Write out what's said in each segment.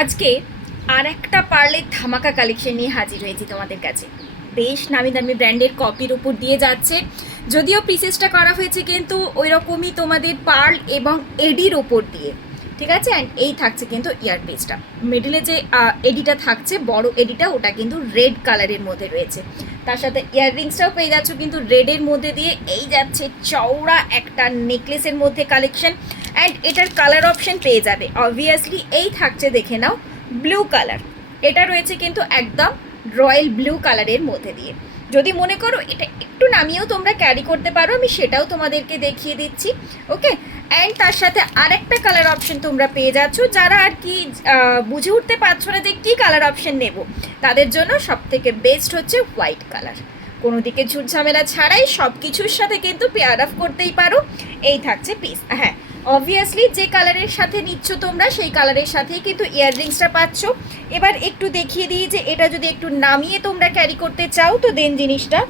আজকে আর একটা পার্লের ধামাকা কালেকশন নিয়ে হাজির হয়েছি তোমাদের কাছে। বেশ নামি দামি ব্র্যান্ডের কপির উপর দিয়ে যাচ্ছে, যদিও পিসেসটা করা হয়েছে কিন্তু ওই রকমই তোমাদের পার্ল এবং এডির ওপর দিয়ে, ঠিক আছে। অ্যান্ড এই থাকছে কিন্তু ইয়ারপিসটা, মিডিলে যে এডিটা থাকছে বড় এডিটা, ওটা কিন্তু রেড কালারের মধ্যে রয়েছে। তার সাথে ইয়াররিংসটাও পেয়ে যাচ্ছ কিন্তু রেডের মধ্যে দিয়ে। এই যাচ্ছে চওড়া একটা নেকলেসের মধ্যে কালেকশন, অ্যান্ড এটার কালার অপশন পেয়ে যাবে অবভিয়াসলি। এই থাকছে দেখে নাও ব্লু কালার, এটা রয়েছে কিন্তু একদম রয়্যাল ব্লু কালারের মধ্যে দিয়ে। যদি মনে করো এটা একটু নামিয়েও তোমরা ক্যারি করতে পারো, আমি সেটাও তোমাদেরকে দেখিয়ে দিচ্ছি। ওকে, অ্যান্ড তার সাথে আরেকটা কালার অপশন তোমরা পেয়ে যাচ্ছ, যারা আর কি বুঝে উঠতে পারছো না যে কী কালার অপশন নেব, তাদের জন্য সবথেকে বেস্ট হচ্ছে হোয়াইট কালার। কোনো দিকে ঝুট ঝামেলা ছাড়াই সব কিছুর সাথে কিন্তু পেয়ার অফ করতেই পারো। এই থাকছে পিস। হ্যাঁ, অবভিয়াসলি যে কালারের সাথে নিচ্ছ তোমরা সেই কালারের সাথেই কিন্তু ইয়াররিংসটা পাচ্ছ। এবার একটু দেখিয়ে দিই যে এটা যদি একটু নামিয়ে তোমরা ক্যারি করতে চাও তো দেন জিনিসটা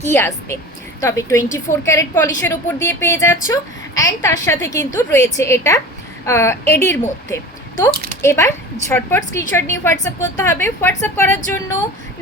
কি আসবে। তবে 24 ক্যারেট পলিশের উপর দিয়ে পেয়ে যাচ্ছ, অ্যান্ড তার সাথে কিন্তু রয়েছে এটা এডির মধ্যে। তো এবার ঝটপট স্ক্রিনশট নিয়ে হোয়াটসঅ্যাপ করতে হবে। হোয়াটসঅ্যাপ করার জন্য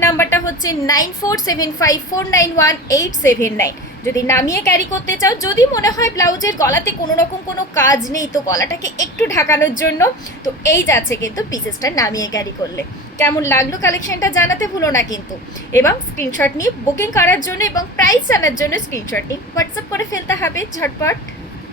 নাম্বারটা হচ্ছে 9475491879। যদি নামিয়ে ক্যারি করতে চাও, যদি মনে হয় ব্লাউজের গলাতে কোনো রকম কোনো কাজ নেই, তো গলাটাকে একটু ঢাকানোর জন্য, তো এই যাচ্ছে কিন্তু পিসেসটা নামিয়ে ক্যারি করলে। কেমন লাগলো কালেকশনটা জানাতে ভুলো না কিন্তু। এবং স্ক্রিনশট নিয়ে বুকিং করার জন্য এবং প্রাইস জানার জন্য স্ক্রিনশট নিয়ে হোয়াটসঅ্যাপ করে ফেলতে হবে ঝটপট।